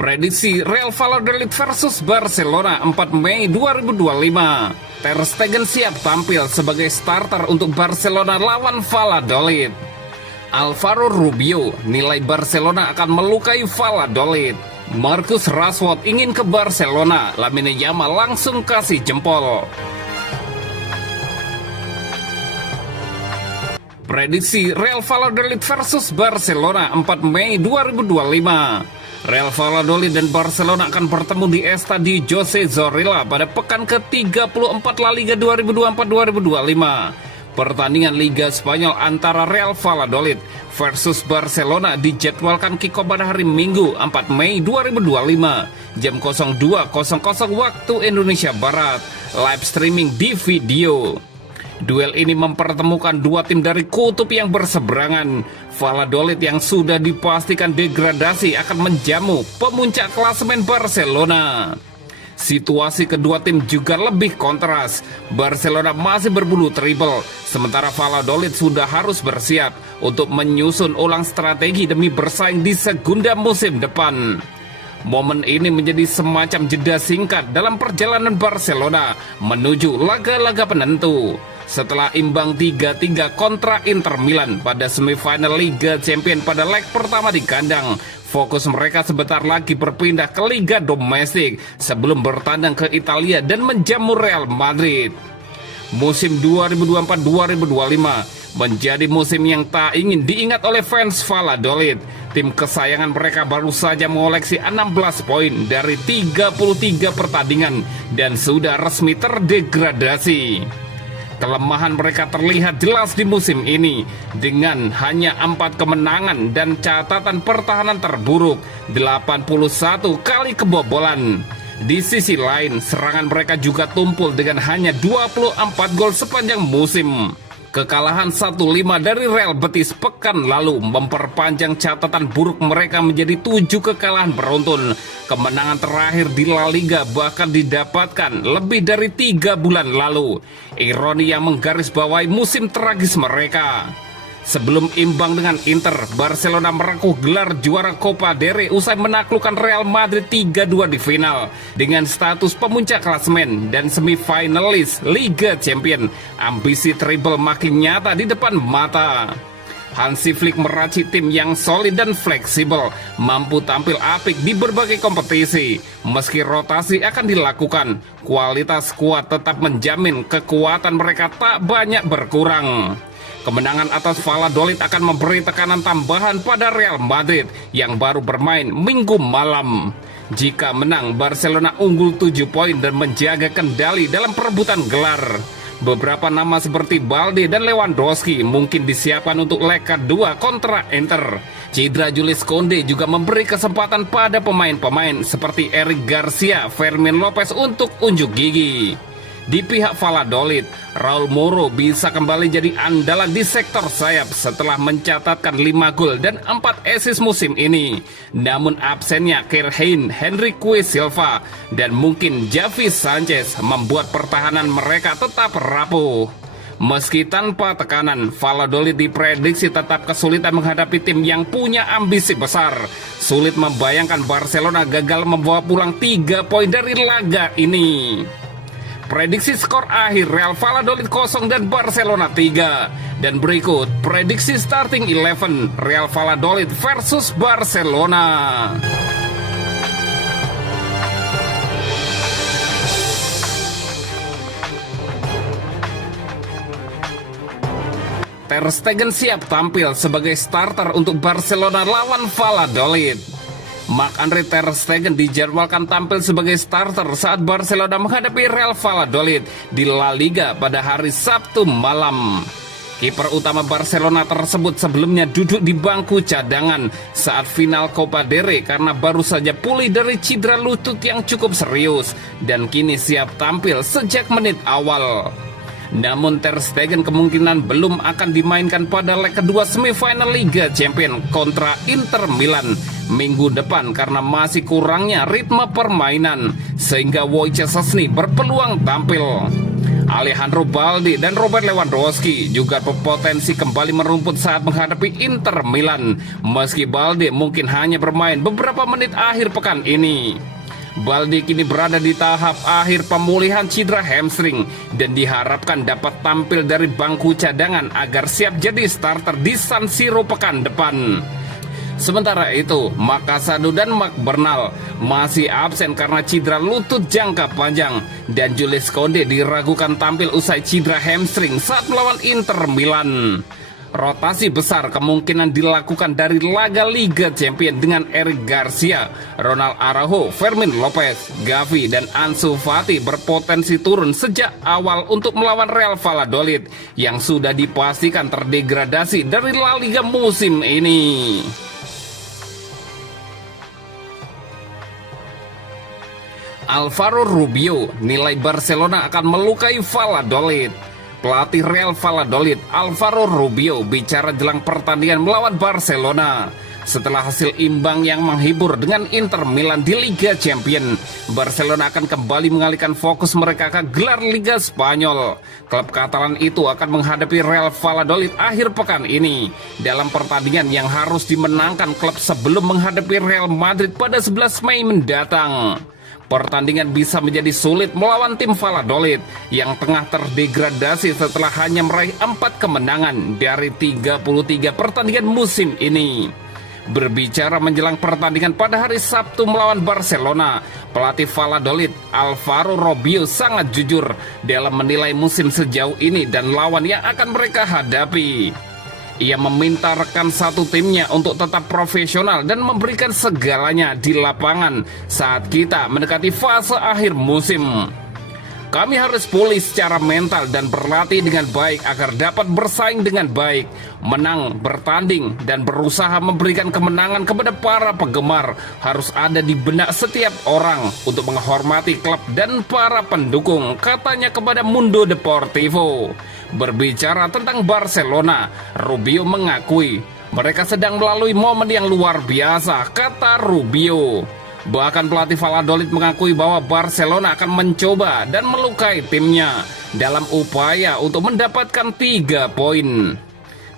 Prediksi Real Valladolid versus Barcelona 4 Mei 2025. Ter Stegen siap tampil sebagai starter untuk Barcelona lawan Valladolid. Alvaro Rubio nilai Barcelona akan melukai Valladolid. Marcus Rashford ingin ke Barcelona, Lamine Yamal langsung kasih jempol. Prediksi Real Valladolid versus Barcelona 4 Mei 2025. Real Valladolid dan Barcelona akan bertemu di Estadio José Zorrilla pada pekan ke-34 La Liga 2024-2025. Pertandingan Liga Spanyol antara Real Valladolid versus Barcelona dijadwalkan kick-off pada hari Minggu 4 Mei 2025 jam 02.00 waktu Indonesia Barat, live streaming di video. Duel ini mempertemukan dua tim dari kutub yang berseberangan. Valladolid yang sudah dipastikan degradasi akan menjamu pemuncak klasemen Barcelona. Situasi kedua tim juga lebih kontras. Barcelona masih berburu treble, sementara Valladolid sudah harus bersiap untuk menyusun ulang strategi demi bersaing di Segunda musim depan. Momen ini menjadi semacam jeda singkat dalam perjalanan Barcelona menuju laga-laga penentu. Setelah imbang 3-3 kontra Inter Milan pada semifinal Liga Champions pada leg pertama di kandang, fokus mereka sebentar lagi berpindah ke Liga domestik sebelum bertandang ke Italia dan menjamu Real Madrid. Musim 2024-2025 menjadi musim yang tak ingin diingat oleh fans Valladolid. Tim kesayangan mereka baru saja mengoleksi 16 poin dari 33 pertandingan dan sudah resmi terdegradasi. Kelemahan mereka terlihat jelas di musim ini dengan hanya 4 kemenangan dan catatan pertahanan terburuk 81 kali kebobolan. Di sisi lain, serangan mereka juga tumpul dengan hanya 24 gol sepanjang musim. Kekalahan 1-5 dari Real Betis pekan lalu memperpanjang catatan buruk mereka menjadi 7 kekalahan beruntun. Kemenangan terakhir di La Liga bahkan didapatkan lebih dari 3 bulan lalu. Ironi yang menggarisbawahi musim tragis mereka. Sebelum imbang dengan Inter, Barcelona merakuh gelar juara Copa del Rey usai menaklukkan Real Madrid 3-2 di final. Dengan status pemuncak klasemen dan semifinalis Liga Champions, ambisi treble makin nyata di depan mata. Hansi Flick meracik tim yang solid dan fleksibel, mampu tampil apik di berbagai kompetisi. Meski rotasi akan dilakukan, kualitas skuad tetap menjamin kekuatan mereka tak banyak berkurang. Kemenangan atas Valladolid akan memberi tekanan tambahan pada Real Madrid yang baru bermain Minggu malam. Jika menang, Barcelona unggul 7 poin dan menjaga kendali dalam perebutan gelar. Beberapa nama seperti Balde dan Lewandowski mungkin disiapkan untuk leg kedua kontra Inter. Cedera Jules Koundé juga memberi kesempatan pada pemain-pemain seperti Eric Garcia, Fermin Lopez untuk unjuk gigi. Di pihak Valladolid, Raul Moro bisa kembali jadi andalan di sektor sayap setelah mencatatkan 5 gol dan 4 assist musim ini. Namun absennya Kerhein, Henrique Silva, dan mungkin Javi Sanchez membuat pertahanan mereka tetap rapuh. Meski tanpa tekanan, Valladolid diprediksi tetap kesulitan menghadapi tim yang punya ambisi besar. Sulit membayangkan Barcelona gagal membawa pulang 3 poin dari laga ini. Prediksi skor akhir Real Valladolid 0 dan Barcelona 3. Dan berikut prediksi starting 11 Real Valladolid versus Barcelona. Ter Stegen siap tampil sebagai starter untuk Barcelona lawan Valladolid. Marc-Andre Ter Stegen dijadwalkan tampil sebagai starter saat Barcelona menghadapi Real Valladolid di La Liga pada hari Sabtu malam. Kiper utama Barcelona tersebut sebelumnya duduk di bangku cadangan saat final Copa del Rey karena baru saja pulih dari cedera lutut yang cukup serius dan kini siap tampil sejak menit awal. Namun Ter Stegen kemungkinan belum akan dimainkan pada leg kedua semifinal Liga Champions kontra Inter Milan minggu depan karena masih kurangnya ritme permainan, sehingga Wojciech Szczesny berpeluang tampil. Alejandro Baldi dan Robert Lewandowski juga berpotensi kembali merumput saat menghadapi Inter Milan, meski Baldi mungkin hanya bermain beberapa menit akhir pekan ini. Baldi kini berada di tahap akhir pemulihan cedera hamstring dan diharapkan dapat tampil dari bangku cadangan agar siap jadi starter di San Siro pekan depan. Sementara itu, Makasadu dan Marc Bernal masih absen karena cedera lutut jangka panjang dan Jules Koundé diragukan tampil usai cedera hamstring saat melawan Inter Milan. Rotasi besar kemungkinan dilakukan dari laga Liga Champions dengan Eric Garcia, Ronald Araujo, Fermin Lopez, Gavi, dan Ansu Fati berpotensi turun sejak awal untuk melawan Real Valladolid yang sudah dipastikan terdegradasi dari La Liga musim ini. Alvaro Rubio nilai Barcelona akan melukai Valladolid. Pelatih Real Valladolid Alvaro Rubio bicara jelang pertandingan melawan Barcelona. Setelah hasil imbang yang menghibur dengan Inter Milan di Liga Champions, Barcelona akan kembali mengalihkan fokus mereka ke gelar Liga Spanyol. Klub Katalan itu akan menghadapi Real Valladolid akhir pekan ini dalam pertandingan yang harus dimenangkan klub sebelum menghadapi Real Madrid pada 11 Mei mendatang. Pertandingan bisa menjadi sulit melawan tim Valladolid yang tengah terdegradasi setelah hanya meraih 4 kemenangan dari 33 pertandingan musim ini. Berbicara menjelang pertandingan pada hari Sabtu melawan Barcelona, pelatih Valladolid Alvaro Rubio sangat jujur dalam menilai musim sejauh ini dan lawan yang akan mereka hadapi. Ia meminta rekan satu timnya untuk tetap profesional dan memberikan segalanya di lapangan saat kita mendekati fase akhir musim. Kami harus pulih secara mental dan berlatih dengan baik agar dapat bersaing dengan baik, menang, bertanding, dan berusaha memberikan kemenangan kepada para penggemar. Harus ada di benak setiap orang untuk menghormati klub dan para pendukung, katanya kepada Mundo Deportivo. Berbicara tentang Barcelona, Rubio mengakui mereka sedang melalui momen yang luar biasa, kata Rubio. Bahkan pelatih Valladolid mengakui bahwa Barcelona akan mencoba dan melukai timnya dalam upaya untuk mendapatkan 3 poin.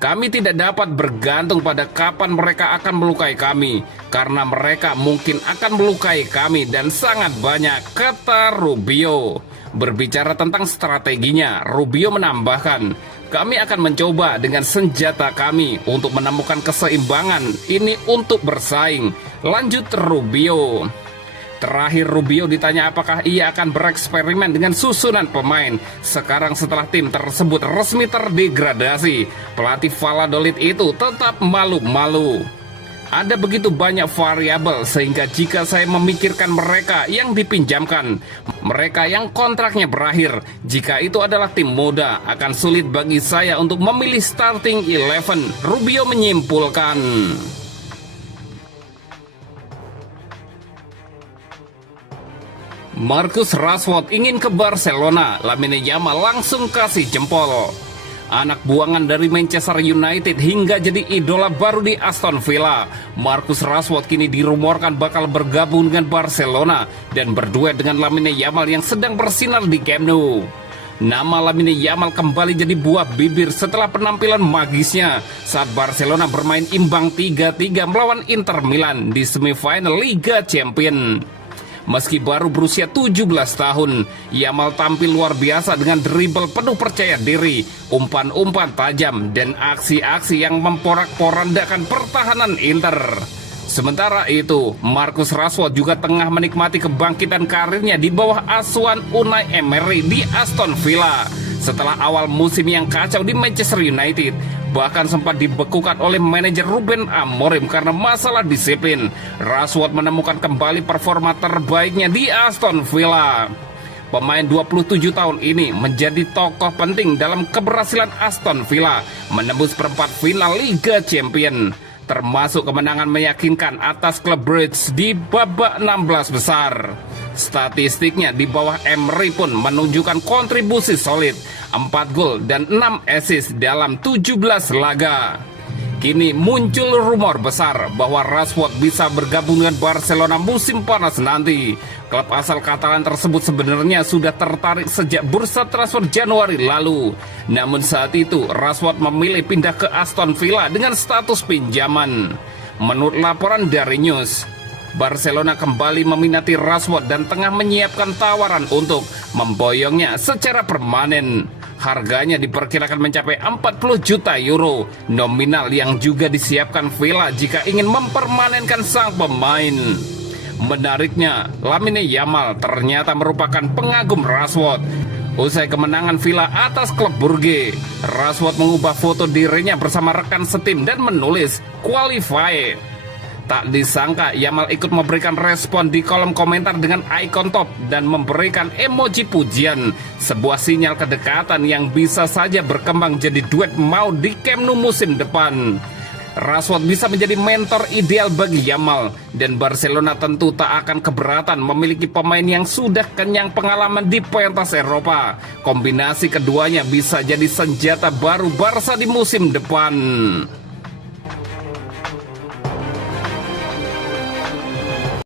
Kami tidak dapat bergantung pada kapan mereka akan melukai kami, karena mereka mungkin akan melukai kami dan sangat banyak, kata Rubio. Berbicara tentang strateginya, Rubio menambahkan, kami akan mencoba dengan senjata kami untuk menemukan keseimbangan ini untuk bersaing, lanjut Rubio. Terakhir Rubio ditanya apakah ia akan bereksperimen dengan susunan pemain sekarang setelah tim tersebut resmi terdegradasi. Pelatih Valladolid itu tetap malu-malu. Ada begitu banyak variabel sehingga jika saya memikirkan mereka yang dipinjamkan, mereka yang kontraknya berakhir, jika itu adalah tim muda, akan sulit bagi saya untuk memilih starting 11, Rubio menyimpulkan. Marcus Rashford ingin ke Barcelona, Lamine Yamal langsung kasih jempol. Anak buangan dari Manchester United hingga jadi idola baru di Aston Villa, Marcus Rashford kini dirumorkan bakal bergabung dengan Barcelona dan berduet dengan Lamine Yamal yang sedang bersinar di Camp Nou. Nama Lamine Yamal kembali jadi buah bibir setelah penampilan magisnya saat Barcelona bermain imbang 3-3 melawan Inter Milan di semifinal Liga Champions. Meski baru berusia 17 tahun, Yamal tampil luar biasa dengan dribble penuh percaya diri, umpan-umpan tajam, dan aksi-aksi yang memporak-porandakan pertahanan Inter. Sementara itu, Marcus Rashford juga tengah menikmati kebangkitan karirnya di bawah asuhan Unai Emery di Aston Villa. Setelah awal musim yang kacau di Manchester United, bahkan sempat dibekukan oleh manajer Ruben Amorim karena masalah disiplin, Rashford menemukan kembali performa terbaiknya di Aston Villa. Pemain 27 tahun ini menjadi tokoh penting dalam keberhasilan Aston Villa menembus perempat final Liga Champions, termasuk kemenangan meyakinkan atas klub Bridge di babak 16 besar. Statistiknya di bawah Emery pun menunjukkan kontribusi solid, 4 gol dan 6 assist dalam 17 laga. Kini muncul rumor besar bahwa Rashford bisa bergabung dengan Barcelona musim panas nanti. Klub asal Katalan tersebut sebenarnya sudah tertarik sejak bursa transfer Januari lalu. Namun saat itu Rashford memilih pindah ke Aston Villa dengan status pinjaman. Menurut laporan dari News, Barcelona kembali meminati Rashford dan tengah menyiapkan tawaran untuk memboyongnya secara permanen. Harganya diperkirakan mencapai 40 juta euro, nominal yang juga disiapkan Villa jika ingin mempermanenkan sang pemain. Menariknya, Lamine Yamal ternyata merupakan pengagum Rashford. Usai kemenangan Villa atas klub Brugge, Rashford mengubah foto dirinya bersama rekan setim dan menulis "Qualified". Tak disangka Yamal ikut memberikan respon di kolom komentar dengan ikon top dan memberikan emoji pujian, sebuah sinyal kedekatan yang bisa saja berkembang jadi duet mau di Camp Nou musim depan. Rashford bisa menjadi mentor ideal bagi Yamal, dan Barcelona tentu tak akan keberatan memiliki pemain yang sudah kenyang pengalaman di pentas Eropa. Kombinasi keduanya bisa jadi senjata baru Barca di musim depan.